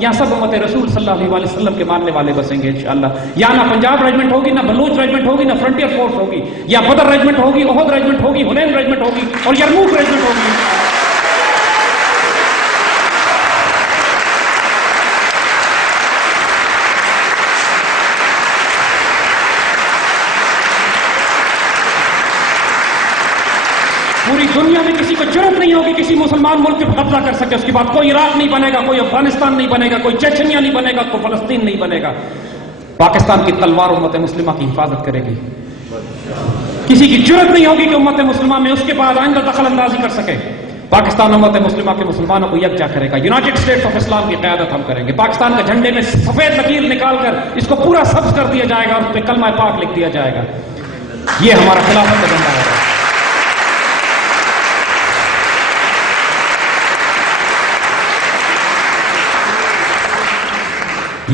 یہاں سب امت رسول صلی اللہ علیہ وسلم کے ماننے والے بسیں گے انشاءاللہ. یہاں نہ پنجاب ریجمنٹ ہوگی، نہ بلوچ ریجمنٹ ہوگی، نہ فرنٹیئر فورس ہوگی. یا بدر ریجمنٹ ہوگی، احد ریجمنٹ ہوگی، حنین ریجمنٹ ہوگی اور یرموک ریجمنٹ ہوگی. پوری دنیا میں کسی کو جرأت نہیں ہوگی کسی مسلمان ملک پہ قبضہ کر سکے. اس کے بعد کوئی عراق نہیں بنے گا، کوئی افغانستان نہیں بنے گا، کوئی چچنیا نہیں بنے گا، کوئی فلسطین نہیں بنے گا. پاکستان کی تلوار امت مسلمہ کی حفاظت کرے گی. کسی کی جرأت نہیں ہوگی کہ امت مسلمہ میں اس کے بعد آئندہ دخل اندازی کر سکے. پاکستان امت مسلمہ کے مسلمانوں کو یکجا کرے گا. یونائٹڈ اسٹیٹس آف اسلام کی قیادت ہم کریں گے. پاکستان کے جھنڈے میں سفید لکیر نکال کر اس کو پورا سبز کر دیا جائے گا اور اس پہ کلمہ پاک لکھ دیا جائے گا. یہ ہمارا خلافت کا جھنڈا ہے.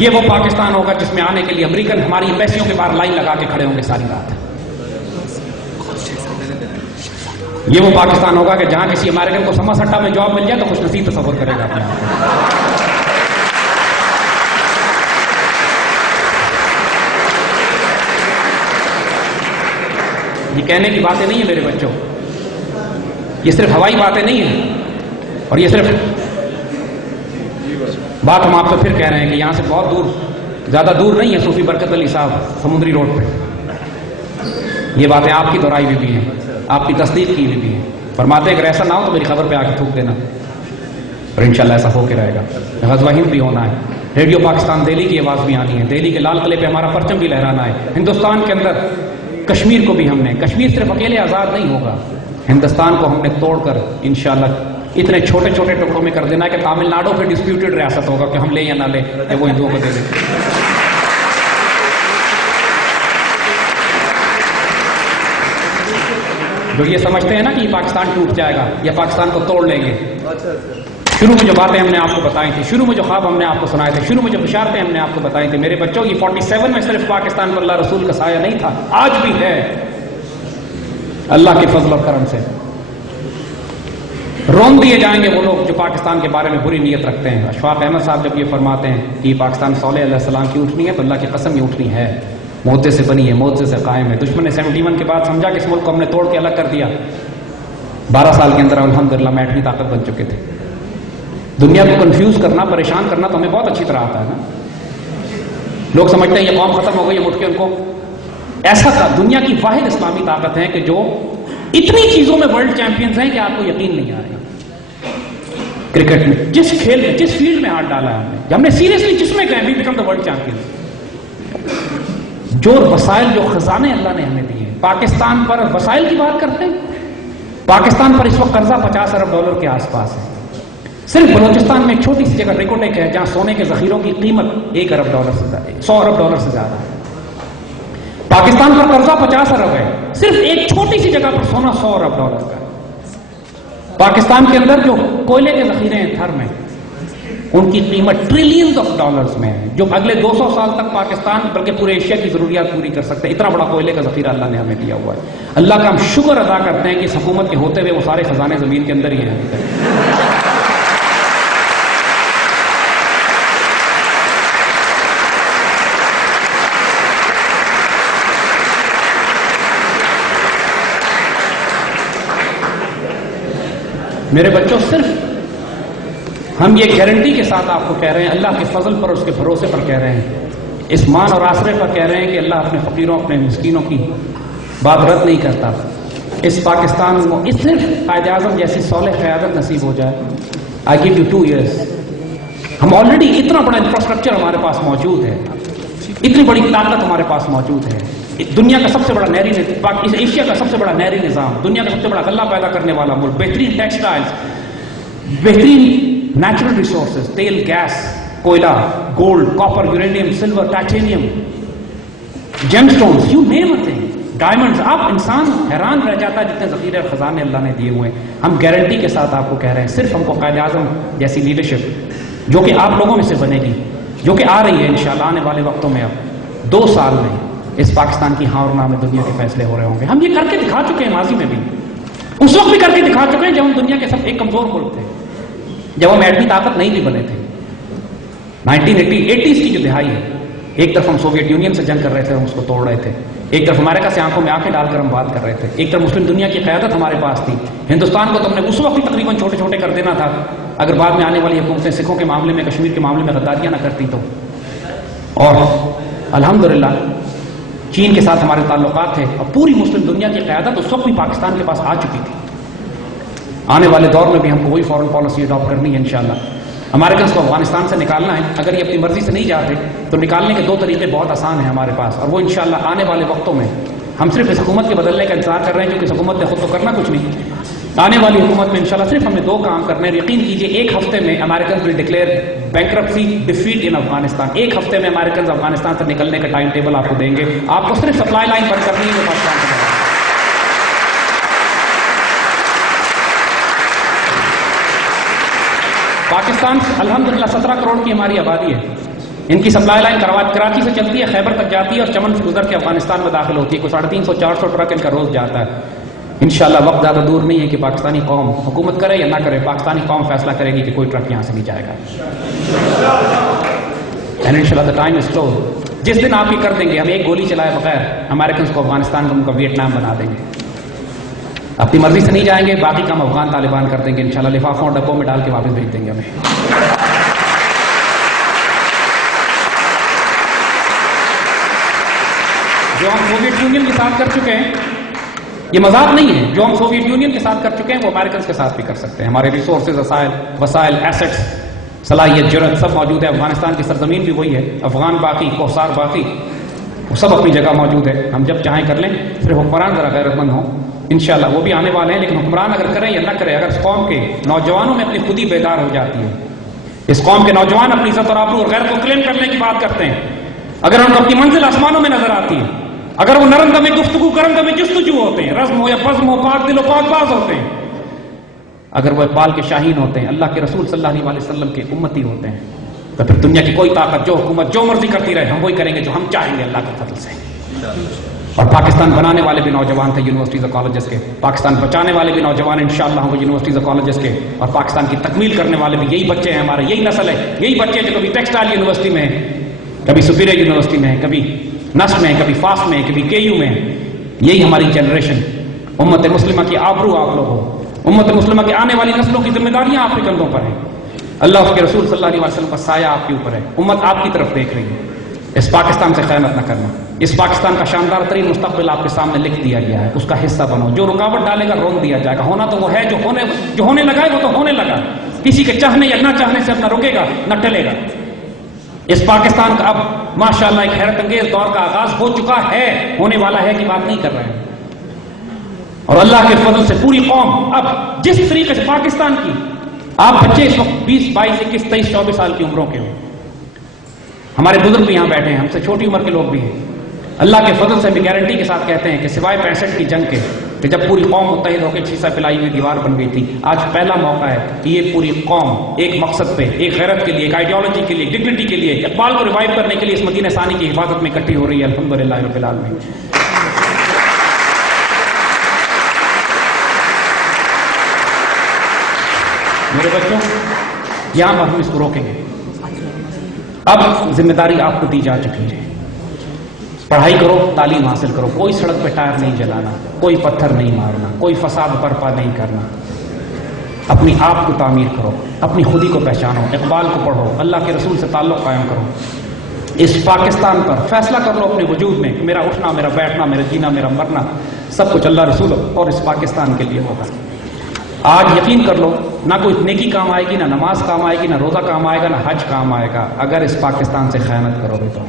یہ وہ پاکستان ہوگا جس میں آنے کے لیے امریکن ہماری ایمبیسیوں کے باہر لائن لگا کے کھڑے ہوں گے ساری رات. یہ وہ پاکستان ہوگا کہ جہاں کسی امریکن کو سما سٹا میں جاب مل جائے تو خوش نصیب تصور کرے گا اپنے. یہ کہنے کی باتیں نہیں ہیں میرے بچوں، یہ صرف ہوائی باتیں نہیں ہیں. اور یہ صرف بات ہم آپ سے پھر کہہ رہے ہیں کہ یہاں سے بہت دور، زیادہ دور نہیں ہے صوفی برکت علی صاحب سمندری روڈ پہ. یہ باتیں آپ کی دہرائی ہوئی بھی ہیں، آپ کی تصدیق کی ہوئی بھی ہیں. فرماتے ہیں اگر ایسا نہ ہو تو میری خبر پہ آ کے تھوک دینا، اور انشاءاللہ ایسا ہو کے رہے گا. غزوہ ہند بھی ہونا ہے، ریڈیو پاکستان دہلی کی آواز بھی آنی ہے، دہلی کے لال قلعے پہ ہمارا پرچم بھی لہرانا ہے. ہندوستان کے اندر کشمیر کو بھی ہم نے، کشمیر صرف اکیلے آزاد نہیں ہوگا، ہندوستان کو ہم نے توڑ کر انشاءاللہ اتنے چھوٹے چھوٹے ٹکڑوں میں کر دینا ہے کہ تامل ناڈو پہ ڈسپیوٹڈ ریاست ہوگا کہ ہم لیں یا نہ لیں، یا وہ ہندوؤں کو دے دیں. جو یہ سمجھتے ہیں نا کہ یہ پاکستان ٹوٹ جائے گا یا پاکستان کو توڑ لیں گے، شروع میں جو باتیں ہم نے آپ کو بتائی تھی، شروع میں جو خواب ہم نے آپ کو سنائے تھے، شروع میں جو بشارتیں ہم نے آپ کو بتائی تھی، میرے بچوں یہ 47 میں صرف پاکستان پر اللہ رسول کا سایہ نہیں تھا، آج بھی ہے اللہ کے فضل اور کرم سے. رون دیے جائیں گے وہ لوگ جو پاکستان کے بارے میں بری نیت رکھتے ہیں. اشفاق احمد صاحب جب یہ فرماتے ہیں کہ یہ پاکستان صالح علیہ السلام کی اٹھنی ہے تو اللہ کی قسم یہ اٹھنی ہے، معجزے سے بنی ہے، معجزے سے قائم ہے. دشمن نے 71 کے بعد سمجھا کہ اس ملک کو ہم نے توڑ کے الگ کر دیا. 12 سال کے اندر الحمدللہ میں ایٹمی طاقت بن چکے تھے. دنیا کو کنفیوز کرنا، پریشان کرنا تو ہمیں بہت اچھی طرح آتا ہے نا. لوگ سمجھتے ہیں یہ قوم ختم ہو گئی، یہ اٹھ کے ان کو ایسا تھا. دنیا کی واحد اسلامی طاقت ہے کہ جو اتنی چیزوں میں ورلڈ چیمپئنز ہیں کہ آپ کو یقین نہیں آئے گا. کرکٹ میں جس کھیل میں، جس فیلڈ میں ہاتھ ڈالا ہے ہم نے سیریسلی جس میں گئے we become the world champion. جو وسائل، جو خزانے اللہ نے ہمیں دیے. پاکستان پر وسائل کی بات کرتے ہیں، پاکستان پر اس وقت قرضہ $50 ارب کے آس پاس ہے. صرف بلوچستان میں ایک چھوٹی سی جگہ ریکوٹیک ہے جہاں سونے کے ذخیروں کی قیمت $1 ارب سے زیادہ، $100 ارب سے زیادہ ہے. پاکستان پر قرضہ 50 ارب ہے، صرف ایک چھوٹی سی جگہ پر سونا $100 ارب کا. پاکستان کے اندر جو کوئلے کے ذخیرے ہیں تھر میں، ان کی قیمت ٹریلینز آف ڈالرز میں ہے، جو اگلے 200 سال تک پاکستان بلکہ پورے ایشیا کی ضروریات پوری کر سکتے ہیں. اتنا بڑا کوئلے کا ذخیرہ اللہ نے ہمیں دیا ہوا ہے. اللہ کا ہم شکر ادا کرتے ہیں کہ اس حکومت کے ہوتے ہوئے وہ سارے خزانے زمین کے اندر ہی ہیں. میرے بچوں، صرف ہم یہ گارنٹی کے ساتھ آپ کو کہہ رہے ہیں، اللہ کے فضل پر، اس کے بھروسے پر کہہ رہے ہیں، اس مان اور آسرے پر کہہ رہے ہیں کہ اللہ اپنے فقیروں، اپنے مسکینوں کی بات رد نہیں کرتا. اس پاکستان کو اس صرف قائد اعظم جیسی صالح قیادت نصیب ہو جائے. آئی گیو یو 2 years. ہم آلریڈی اتنا بڑا انفراسٹرکچر ہمارے پاس موجود ہے، اتنی بڑی طاقت ہمارے پاس موجود ہے. دنیا کا سب سے بڑا نہری، ایشیا کا سب سے بڑا نہری نظام، دنیا کا سب سے بڑا غلہ پیدا کرنے والا ملک، بہترین ٹیکسٹائلز، بہترین نیچرل ریسورسز، تیل، گیس، کوئلہ، gold, copper, uranium, silver, titanium, gem stones, you name it, diamonds. آپ انسان حیران رہ جاتا ہے جتنے ذخیرے اور خزانے اللہ نے دیے ہوئے ہیں. ہم گارنٹی کے ساتھ آپ کو کہہ رہے ہیں، صرف ہم کو قائد اعظم جیسی لیڈرشپ جو کہ آپ لوگوں میں سے بنے گی، جو کہ آ رہی ہے انشاءاللہ آنے والے وقتوں میں. اب 2 سال میں اس پاکستان کی ہاں اور نہ میں دنیا کے فیصلے ہو رہے ہوں گے. ہم یہ کر کے دکھا چکے ہیں ماضی میں بھی، اس وقت بھی کر کے دکھا چکے ہیں جب ہم دنیا کے سب ایک کمزور ملک تھے، جب ہم ایٹمی طاقت نہیں بھی بنے تھے. 1980s کی جو دہائی ہے، ایک طرف ہم سوویت یونین سے جنگ کر رہے تھے، ہم اس کو توڑ رہے تھے، ایک طرف امریکہ سے آنکھوں میں آنکھیں ڈال کر ہم بات کر رہے تھے، ایک طرف مسلم دنیا کی قیادت ہمارے پاس تھی، ہندوستان کو تو ہم نے اس وقت ہی تقریباً چھوٹے چھوٹے کر دینا تھا اگر بعد میں آنے والی حکومتیں سکھوں کے معاملے میں، کشمیر کے معاملے میں غداریاں نہ کرتی تو. اور الحمدللہ چین کے ساتھ ہمارے تعلقات تھے، اور پوری مسلم دنیا کی قیادت اس وقت بھی پاکستان کے پاس آ چکی تھی. آنے والے دور میں بھی ہم کو وہی فورن پالیسی اڈاپٹ کرنی ہے انشاءاللہ. امریکنز کو افغانستان سے نکالنا ہے، اگر یہ اپنی مرضی سے نہیں جاتے تو نکالنے کے 2 طریقے بہت آسان ہیں ہمارے پاس، اور وہ انشاءاللہ آنے والے وقتوں میں ہم صرف اس حکومت کے بدلنے کا انتظار کر رہے ہیں، کیونکہ اس حکومت نے خود تو کرنا کچھ نہیں. آنے والی حکومت میں انشاءاللہ صرف ہمیں 2 کام کرنے ہیں. یقین کیجئے 1 ہفتے میں Americans will declare bankruptcy defeat ان افغانستان. 1 ہفتے میں امریکنز افغانستان سے نکلنے کا ٹائم ٹیبل آپ کو دیں گے. آپ کو صرف سپلائی لائن بند کرنی ہے پاکستان سے. پاکستان الحمدللہ 17 کروڑ کی ہماری آبادی ہے. ان کی سپلائی لائن کراچی سے چلتی ہے، خیبر تک جاتی ہے، اور چمن سے گزر کے افغانستان میں داخل ہوتی ہے. کوئی 350-400 ٹرک ان کا روز جاتا ہے. انشاءاللہ وقت زیادہ دور نہیں ہے کہ پاکستانی قوم حکومت کرے یا نہ کرے، پاکستانی قوم فیصلہ کرے گی کہ کوئی ٹرک یہاں سے نہیں جائے گا. اینڈ انشاءاللہ the time is close. جس دن آپ یہ کر دیں گے، ہم ایک گولی چلائے بغیر امریکنز کو افغانستان کو ان کا ویتنام بنا دیں گے. اپنی مرضی سے نہیں جائیں گے، باقی کام افغان طالبان کر دیں گے انشاءاللہ. لفافوں اور ڈبوں میں ڈال کے واپس بھیج دیں گے ہمیں. جو ہم سوویت یونین کے ساتھ کر چکے ہیں، یہ مذاق نہیں ہے، جو ہم سوویت یونین کے ساتھ کر چکے ہیں وہ امریکنز کے ساتھ بھی کر سکتے ہیں. ہمارے ریسورسز، وسائل، ایسٹس، صلاحیت، جرأت سب موجود ہے. افغانستان کی سرزمین بھی وہی ہے، افغان باقی، کوہسار باقی، وہ سب اپنی جگہ موجود ہے. ہم جب چاہیں کر لیں، صرف حکمران ذرا غیرت مند ہوں. انشاءاللہ وہ بھی آنے والے ہیں، لیکن حکمران اگر کریں یا نہ کریں، اگر اس قوم کے نوجوانوں میں اپنی خودی بیدار ہو جاتی ہے، اس قوم کے نوجوان اپنی عزت اور آبرو اور غیرت کو کلیم کرنے کی بات کرتے ہیں، اگر ان کو اپنی منزل آسمانوں میں نظر آتی ہے، اگر وہ نرم دم گفتگو کرم دم جستجو ہوتے ہیں، رزم ہو یا بزم ہو، پاک دل و پاک باز ہوتے ہیں، اگر وہ اقبال کے شاہین ہوتے ہیں، اللہ کے رسول صلی اللہ علیہ وسلم کے امتی ہوتے ہیں، تو پھر دنیا کی کوئی طاقت، جو حکومت جو مرضی کرتی رہے، ہم وہی کریں گے جو ہم چاہیں گے اللہ کے فضل سے. اور پاکستان بنانے والے بھی نوجوان تھے یونیورسٹیز اور کالجز کے، پاکستان بچانے والے بھی نوجوان انشاءاللہ ہوں گے یونیورسٹیز اور کالجز کے، اور پاکستان کی تکمیل کرنے والے بھی یہی بچے ہیں ہمارے، یہی نسل ہے، یہی بچے جو کبھی ٹیکسٹائل یونیورسٹی میں ہیں، کبھی سپیریئر یونیورسٹی میں ہیں، کبھی نسٹ میں ہیں، کبھی فاسٹ میں ہیں، کبھی KU میں ہیں. یہی ہماری جنریشن. امت مسلمہ کی آبرو آپ لوگ ہو، امت مسلمہ کی آنے والی نسلوں کی ذمہ داریاں آپ کے کندھوں پر ہیں. اللہ اس کے رسول صلی اللہ علیہ وسلم کا سایہ آپ کے اوپر ہے. امت آپ کی طرف دیکھ رہی ہے. اس پاکستان سے خیانت نہ کرنا. اس پاکستان کا شاندار ترین مستقبل آپ کے سامنے لکھ دیا گیا ہے، اس کا حصہ بنو. جو رکاوٹ ڈالے گا رون دیا جائے گا. ہونا تو وہ ہے، جو ہونے لگا ہے وہ تو ہونے لگا. کسی کے چاہنے یا نہ چاہنے سے اپنا رکے گا نہ ٹلے گا. اس پاکستان کا اب ماشاءاللہ ایک حیرت انگیز دور کا آغاز ہو چکا ہے، ہونے والا ہے کی بات نہیں کر رہے ہیں. اور اللہ کے فضل سے پوری قوم اب جس طریقے سے پاکستان کی، آپ بچے اس وقت 20, 22, 21, 23, 24 سال کی عمروں کے ہوں، ہمارے بزرگ بھی یہاں بیٹھے ہیں، ہم سے چھوٹی عمر کے لوگ بھی ہیں. اللہ کے فضل سے ہم گارنٹی کے ساتھ کہتے ہیں کہ سوائے 65 کی جنگ کے، کہ جب پوری قوم متحد ہو کے چھیسا پلائی ہوئی دیوار بن گئی تھی، آج پہلا موقع ہے کہ یہ پوری قوم ایک مقصد پہ، ایک غیرت کے لیے، ایک آئیڈیالوجی کے لیے، ڈگنیٹی کے لیے، اقبال کو ریوائیو کرنے کے لیے اس مدینہ ثانی کی حفاظت میں اکٹھی ہو رہی ہے. الحمدللہ رب العالمین. میرے بچوں، یہاں پر ہم اس کو روکیں گے. اب ذمہ داری آپ کو دی جا چکی ہے. پڑھائی کرو، تعلیم حاصل کرو. کوئی سڑک پہ ٹائر نہیں جلانا، کوئی پتھر نہیں مارنا، کوئی فساد برپا نہیں کرنا. اپنی آپ کو تعمیر کرو، اپنی خودی کو پہچانو، اقبال کو پڑھو، اللہ کے رسول سے تعلق قائم کرو. اس پاکستان پر فیصلہ کر لو اپنے وجود میں کہ میرا اٹھنا، میرا بیٹھنا، میرا جینا، میرا مرنا، سب کچھ اللہ رسول اور اس پاکستان کے لیے ہوگا. آج یقین کر لو، نہ کوئی نیکی کام آئے گی، نہ نماز کام آئے گی، نہ روزہ کام آئے گا، نہ حج کام آئے گا اگر اس پاکستان سے خیانت کرو گے. تو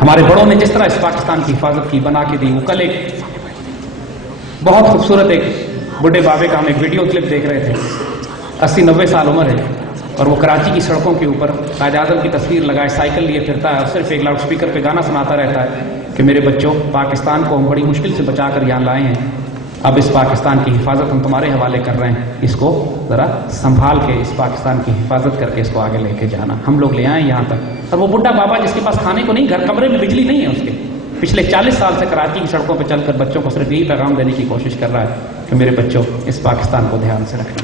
ہمارے بڑوں نے جس طرح اس پاکستان کی حفاظت کی، بنا کے دی. وہ کل ایک بہت خوبصورت ایک بڈھے بابے کا ہم ایک ویڈیو کلپ دیکھ رہے تھے. 80-90 سال عمر ہے، اور وہ کراچی کی سڑکوں کے اوپر قائد اعظم کی تصویر لگائے سائیکل لیے پھرتا ہے، اور صرف ایک لاؤڈ اسپیکر پہ گانا سناتا رہتا ہے کہ میرے بچوں، پاکستان کو ہم بڑی مشکل سے بچا کر یہاں لائے ہیں. اب اس پاکستان کی حفاظت ہم تمہارے حوالے کر رہے ہیں. اس کو ذرا سنبھال کے، اس پاکستان کی حفاظت کر کے اس کو آگے لے کے جانا. ہم لوگ لے آئے یہاں تک. اور وہ بڈھا بابا جس کے پاس کھانے کو نہیں، گھر کمرے میں بجلی نہیں ہے اس کے، پچھلے 40 سال سے کراچی کی سڑکوں پہ چل کر بچوں کو صرف یہی پیغام دینے کی کوشش کر رہا ہے کہ میرے بچوں، اس پاکستان کو دھیان سے رکھنا.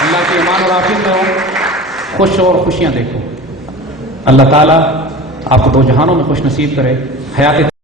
اللہ کی امان اور عافیت میں ہو، خوش ہو اور خوشیاں دیکھو۔ اللہ تعالیٰ آپ کو دو جہانوں میں خوش نصیب کرے، حیات